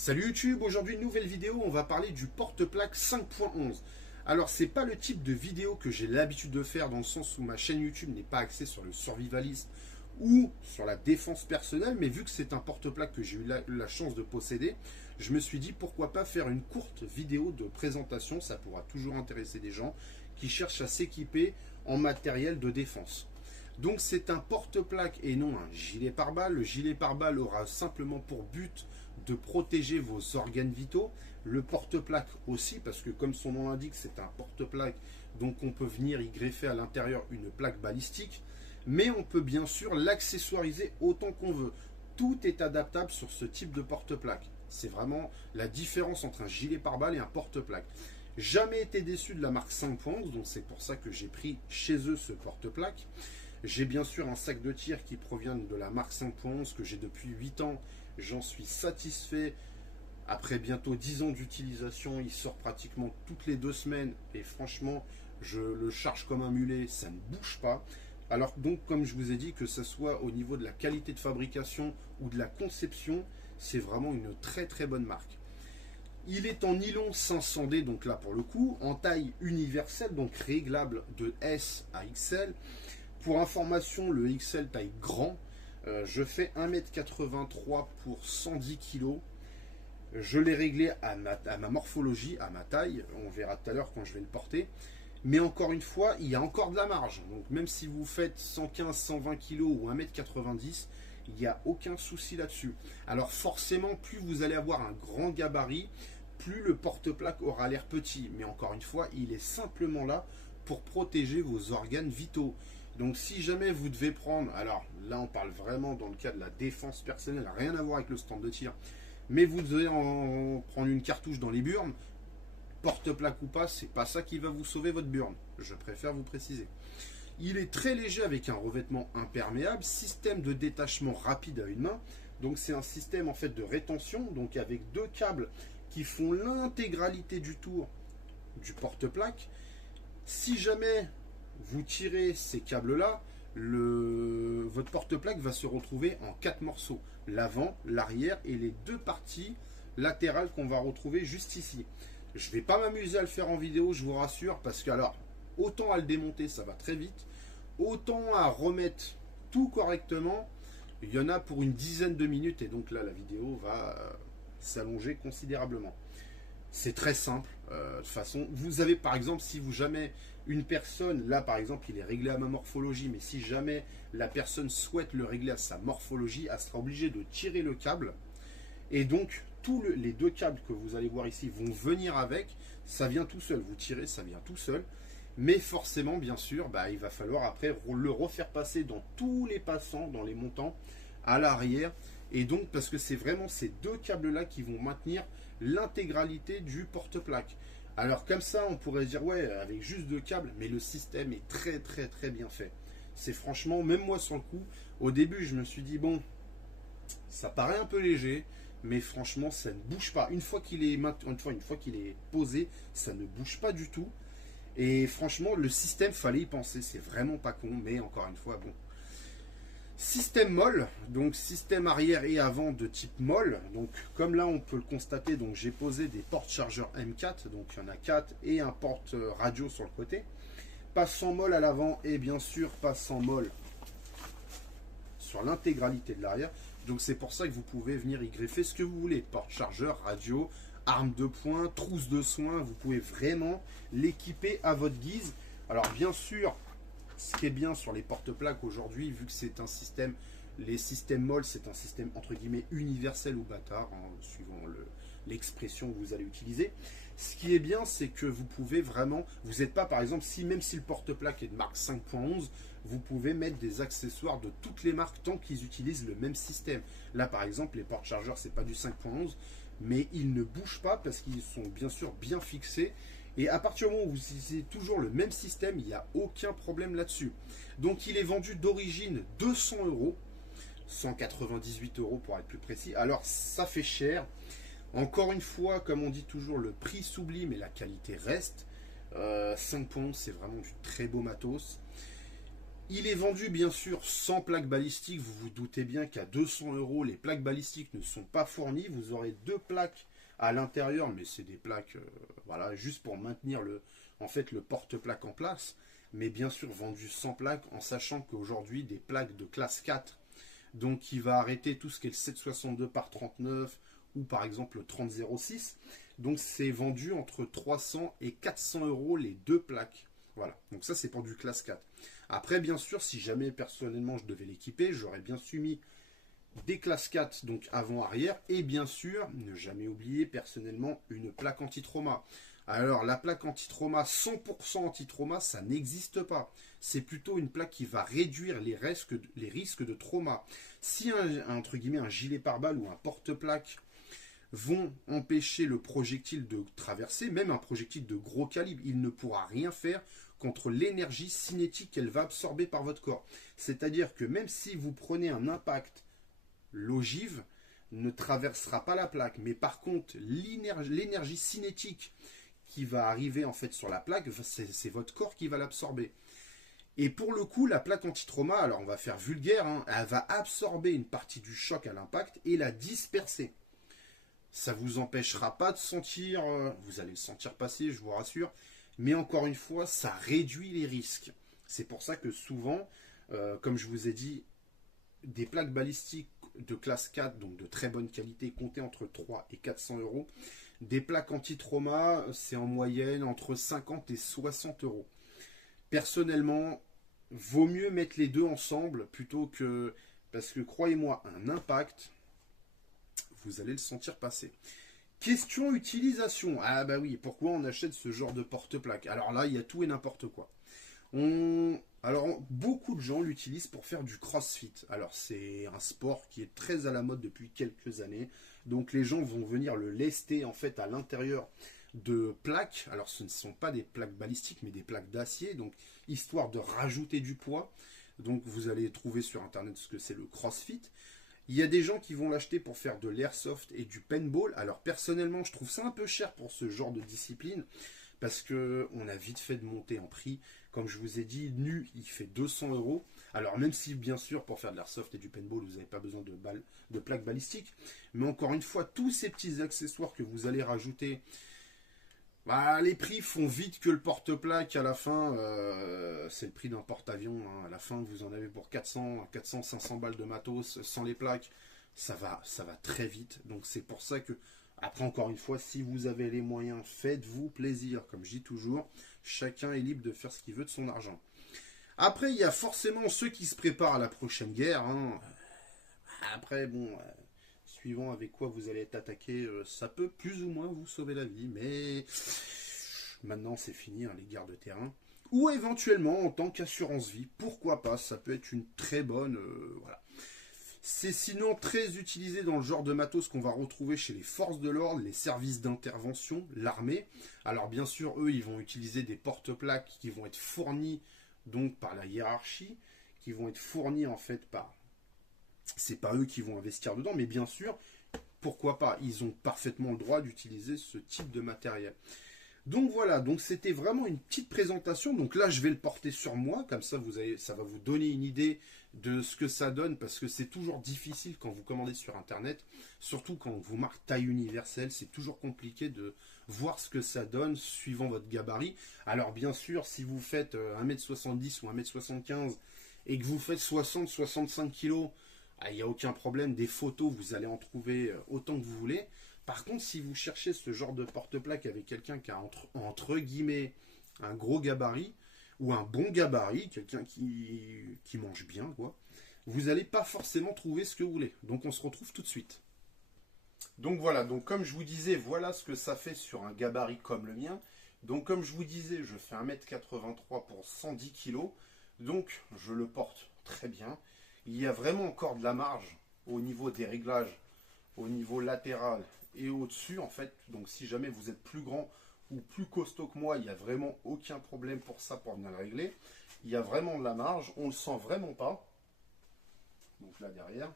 Salut YouTube, aujourd'hui une nouvelle vidéo, on va parler du porte-plaque 5.11. Alors c'est pas le type de vidéo que j'ai l'habitude de faire dans le sens où ma chaîne YouTube n'est pas axée sur le survivalisme ou sur la défense personnelle, mais vu que c'est un porte-plaque que j'ai eu la chance de posséder, je me suis dit pourquoi pas faire une courte vidéo de présentation, ça pourra toujours intéresser des gens qui cherchent à s'équiper en matériel de défense. Donc c'est un porte-plaque et non un gilet pare-balles. Le gilet pare-balles aura simplement pour but de protéger vos organes vitaux. Le porte-plaque aussi, parce que comme son nom l'indique, c'est un porte-plaque, donc on peut venir y greffer à l'intérieur une plaque balistique, mais on peut bien sûr l'accessoiriser autant qu'on veut. Tout est adaptable sur ce type de porte-plaque. C'est vraiment la différence entre un gilet pare-balles et un porte-plaque. Jamais été déçu de la marque 5.11, donc c'est pour ça que j'ai pris chez eux ce porte-plaque. J'ai bien sûr un sac de tir qui provient de la marque 5.11 que j'ai depuis 8 ans. J'en suis satisfait. Après bientôt 10 ans d'utilisation, il sort pratiquement toutes les 2 semaines. Et franchement, je le charge comme un mulet, ça ne bouge pas. Alors donc, comme je vous ai dit, que ce soit au niveau de la qualité de fabrication ou de la conception, c'est vraiment une très très bonne marque. Il est en nylon 500D, donc là pour le coup, en taille universelle, donc réglable de S à XL. Pour information, le XL taille grand, je fais 1m83 pour 110 kg. Je l'ai réglé à ma morphologie, à ma taille. On verra tout à l'heure quand je vais le porter. Mais encore une fois, il y a encore de la marge. Donc même si vous faites 115, 120 kg ou 1m90, il n'y a aucun souci là-dessus. Alors forcément, plus vous allez avoir un grand gabarit, plus le porte-plaque aura l'air petit. Mais encore une fois, il est simplement là pour protéger vos organes vitaux. Donc si jamais vous devez prendre, alors là on parle vraiment dans le cas de la défense personnelle, rien à voir avec le stand de tir, mais vous devez en prendre une cartouche dans les burnes, porte-plaque ou pas, c'est pas ça qui va vous sauver votre burne, je préfère vous préciser. Il est très léger avec un revêtement imperméable, système de détachement rapide à une main, donc c'est un système en fait de rétention, donc avec 2 câbles qui font l'intégralité du tour du porte-plaque. Si jamais vous tirez ces câbles-là, votre porte-plaque va se retrouver en 4 morceaux. L'avant, l'arrière et les 2 parties latérales qu'on va retrouver juste ici. Je ne vais pas m'amuser à le faire en vidéo, je vous rassure, parce que alors, autant à le démonter, ça va très vite, autant à remettre tout correctement, il y en a pour une dizaine de minutes, et donc là, la vidéo va s'allonger considérablement. C'est très simple, de toute façon, vous avez par exemple, si vous jamais une personne, là par exemple il est réglé à ma morphologie, mais si jamais la personne souhaite le régler à sa morphologie, elle sera obligée de tirer le câble, et donc les 2 câbles que vous allez voir ici vont venir avec, ça vient tout seul, vous tirez, ça vient tout seul, mais forcément bien sûr, il va falloir après le refaire passer dans tous les passants, dans les montants, à l'arrière, et donc parce que c'est vraiment ces 2 câbles là qui vont maintenir l'intégralité du porte-plaque. Alors comme ça on pourrait dire ouais avec juste 2 câbles, mais le système est très très très bien fait. C'est franchement, même moi sur le coup, au début je me suis dit bon, ça paraît un peu léger, mais franchement ça ne bouge pas. Une fois qu'il est posé, ça ne bouge pas du tout. Et franchement le système, fallait y penser, c'est vraiment pas con, mais encore une fois bon. Système molle, donc système arrière et avant de type molle. Donc comme là on peut le constater, donc j'ai posé des portes chargeurs M4, donc il y en a 4 et un porte radio sur le côté. Passant molle à l'avant et bien sûr passant molle sur l'intégralité de l'arrière. Donc c'est pour ça que vous pouvez venir y greffer ce que vous voulez, porte chargeur, radio, arme de poing, trousse de soins, vous pouvez vraiment l'équiper à votre guise. Alors bien sûr, ce qui est bien sur les porte-plaques aujourd'hui, vu que c'est un système, les systèmes molles, c'est un système entre guillemets universel ou bâtard, suivant l'expression que vous allez utiliser. Ce qui est bien, c'est que vous pouvez vraiment, vous n'êtes pas par exemple, même si le porte-plaque est de marque 5.11, vous pouvez mettre des accessoires de toutes les marques tant qu'ils utilisent le même système. Là par exemple, les porte-chargeurs, c'est pas du 5.11, mais ils ne bougent pas parce qu'ils sont bien sûr bien fixés. Et à partir du moment où vous utilisez toujours le même système, il n'y a aucun problème là-dessus. Donc il est vendu d'origine 200 €, 198 € pour être plus précis. Alors ça fait cher. Encore une fois, comme on dit toujours, le prix s'oublie, mais la qualité reste. 5.11, c'est vraiment du très beau matos. Il est vendu bien sûr sans plaques balistiques. Vous vous doutez bien qu'à 200 €, les plaques balistiques ne sont pas fournies. Vous aurez deux plaques à l'intérieur, mais c'est des plaques, voilà, juste pour maintenir le porte-plaque en place. Mais bien sûr vendu sans plaques, en sachant qu'aujourd'hui des plaques de classe 4, donc qui va arrêter tout ce qui est le 762 par 39 ou par exemple le 3006. Donc c'est vendu entre 300 et 400 € les deux plaques. Voilà, donc ça c'est pour du classe 4. Après, bien sûr, si jamais personnellement je devais l'équiper, j'aurais bien sûr mis des classes 4, donc avant-arrière, et bien sûr, ne jamais oublier personnellement une plaque anti-trauma. Alors, la plaque anti-trauma, 100% anti-trauma, ça n'existe pas. C'est plutôt une plaque qui va réduire les risques de trauma. Si entre guillemets, un gilet pare-balles ou un porte-plaque vont empêcher le projectile de traverser, même un projectile de gros calibre, il ne pourra rien faire contre l'énergie cinétique qu'elle va absorber par votre corps. C'est-à-dire que même si vous prenez un impact, l'ogive ne traversera pas la plaque, mais par contre l'énergie cinétique qui va arriver en fait sur la plaque, c'est votre corps qui va l'absorber. Et pour le coup, la plaque anti-trauma, alors on va faire vulgaire, hein, elle va absorber une partie du choc à l'impact et la disperser. Ça ne vous empêchera pas de sentir, vous allez le sentir passer, je vous rassure, mais encore une fois, ça réduit les risques. C'est pour ça que souvent, comme je vous ai dit, des plaques balistiques de classe 4, donc de très bonne qualité, comptées entre 3 et 400 €. Des plaques anti-trauma, c'est en moyenne entre 50 et 60 €. Personnellement, vaut mieux mettre les deux ensemble plutôt que... Parce que croyez-moi, un impact, vous allez le sentir passer. Question utilisation. Ah bah oui, pourquoi on achète ce genre de porte-plaque? Alors là, il y a tout et n'importe quoi. Alors, beaucoup de gens l'utilisent pour faire du crossfit. Alors, c'est un sport qui est très à la mode depuis quelques années. Donc, les gens vont venir le lester en fait à l'intérieur de plaques. Alors, ce ne sont pas des plaques balistiques, mais des plaques d'acier. Donc, histoire de rajouter du poids. Donc, vous allez trouver sur Internet ce que c'est le crossfit. Il y a des gens qui vont l'acheter pour faire de l'airsoft et du paintball. Alors, personnellement, je trouve ça un peu cher pour ce genre de discipline. Parce qu'on a vite fait de monter en prix. Comme je vous ai dit, nu, il fait 200 €. Alors même si, bien sûr, pour faire de l'airsoft et du paintball, vous n'avez pas besoin de plaques balistiques. Mais encore une fois, tous ces petits accessoires que vous allez rajouter, bah, les prix font vite que le porte-plaque à la fin, c'est le prix d'un porte-avions. Hein. À la fin, vous en avez pour 400, 500 balles de matos sans les plaques. Ça va très vite. Donc c'est pour ça que... Après, encore une fois, si vous avez les moyens, faites-vous plaisir. Comme je dis toujours, chacun est libre de faire ce qu'il veut de son argent. Après, il y a forcément ceux qui se préparent à la prochaine guerre. Hein. Après, bon, suivant avec quoi vous allez être attaqué, ça peut plus ou moins vous sauver la vie. Mais maintenant, c'est fini, hein, les guerres de terrain. Ou éventuellement, en tant qu'assurance vie, pourquoi pas, ça peut être une très bonne... voilà. C'est sinon très utilisé dans le genre de matos qu'on va retrouver chez les forces de l'ordre, les services d'intervention, l'armée. Alors bien sûr, eux, ils vont utiliser des porte-plaques qui vont être fournis donc par la hiérarchie, qui vont être fournis en fait par... C'est pas eux qui vont investir dedans, mais bien sûr, pourquoi pas, ils ont parfaitement le droit d'utiliser ce type de matériel. Donc voilà, donc c'était vraiment une petite présentation. Donc là, je vais le porter sur moi, comme ça, ça va vous donner une idée de ce que ça donne, parce que c'est toujours difficile quand vous commandez sur Internet, surtout quand on vous marque taille universelle, c'est toujours compliqué de voir ce que ça donne suivant votre gabarit. Alors bien sûr, si vous faites 1m70 ou 1m75 et que vous faites 60-65 kg, il n'y a aucun problème, des photos, vous allez en trouver autant que vous voulez. Par contre, si vous cherchez ce genre de porte-plaque avec quelqu'un qui a entre guillemets un gros gabarit ou un bon gabarit, quelqu'un qui mange bien, quoi, vous n'allez pas forcément trouver ce que vous voulez. Donc on se retrouve tout de suite. Donc voilà, donc comme je vous disais, voilà ce que ça fait sur un gabarit comme le mien. Donc comme je vous disais, je fais 1m83 pour 110 kg. Donc je le porte très bien. Il y a vraiment encore de la marge au niveau des réglages, au niveau latéral et au-dessus en fait. Donc si jamais vous êtes plus grand ou plus costaud que moi, il n'y a vraiment aucun problème pour ça, pour venir le régler. Il y a vraiment de la marge, on ne le sent vraiment pas. Donc là derrière.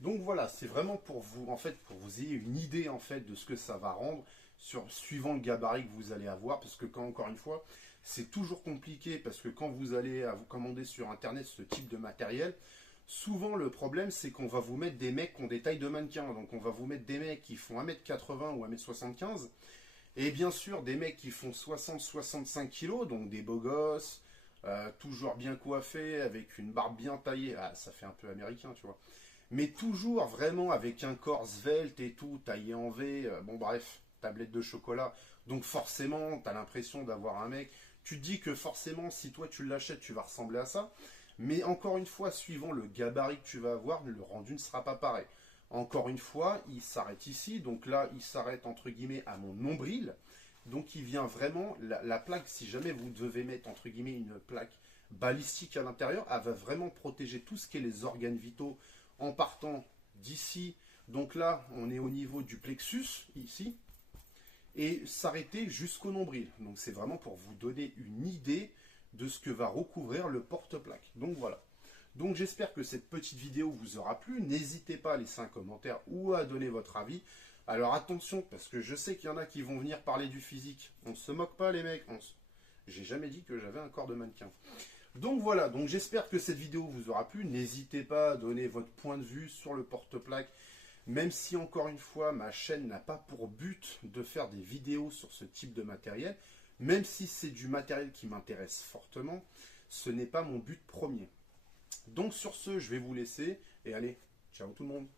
Donc voilà, c'est vraiment pour vous, en fait, pour vous ayez une idée en fait de ce que ça va rendre suivant le gabarit que vous allez avoir, parce que encore une fois, c'est toujours compliqué parce que quand vous allez à vous commander sur internet ce type de matériel, souvent le problème c'est qu'on va vous mettre des mecs qui ont des tailles de mannequin. Donc on va vous mettre des mecs qui font 1m80 ou 1m75 et bien sûr des mecs qui font 60-65 kg, donc des beaux gosses, toujours bien coiffés, avec une barbe bien taillée. Ah, ça fait un peu américain, tu vois. Mais toujours vraiment avec un corps svelte et tout, taillé en V, bon bref, tablette de chocolat. Donc forcément, tu as l'impression d'avoir un mec. Tu te dis que forcément, si toi tu l'achètes, tu vas ressembler à ça. Mais encore une fois, suivant le gabarit que tu vas avoir, le rendu ne sera pas pareil. Encore une fois, il s'arrête ici. Donc là, il s'arrête entre guillemets à mon nombril. Donc il vient vraiment, la plaque, si jamais vous devez mettre entre guillemets une plaque balistique à l'intérieur, elle va vraiment protéger tout ce qui est les organes vitaux en partant d'ici. Donc là, on est au niveau du plexus, ici, et s'arrêter jusqu'au nombril. Donc c'est vraiment pour vous donner une idée de ce que va recouvrir le porte-plaque. Donc voilà. Donc j'espère que cette petite vidéo vous aura plu. N'hésitez pas à laisser un commentaire ou à donner votre avis. Alors attention, parce que je sais qu'il y en a qui vont venir parler du physique. On ne se moque pas les mecs. J'ai jamais dit que j'avais un corps de mannequin. Donc voilà, donc j'espère que cette vidéo vous aura plu. N'hésitez pas à donner votre point de vue sur le porte-plaque. Même si encore une fois, ma chaîne n'a pas pour but de faire des vidéos sur ce type de matériel. Même si c'est du matériel qui m'intéresse fortement, ce n'est pas mon but premier. Donc sur ce, je vais vous laisser et allez, ciao tout le monde.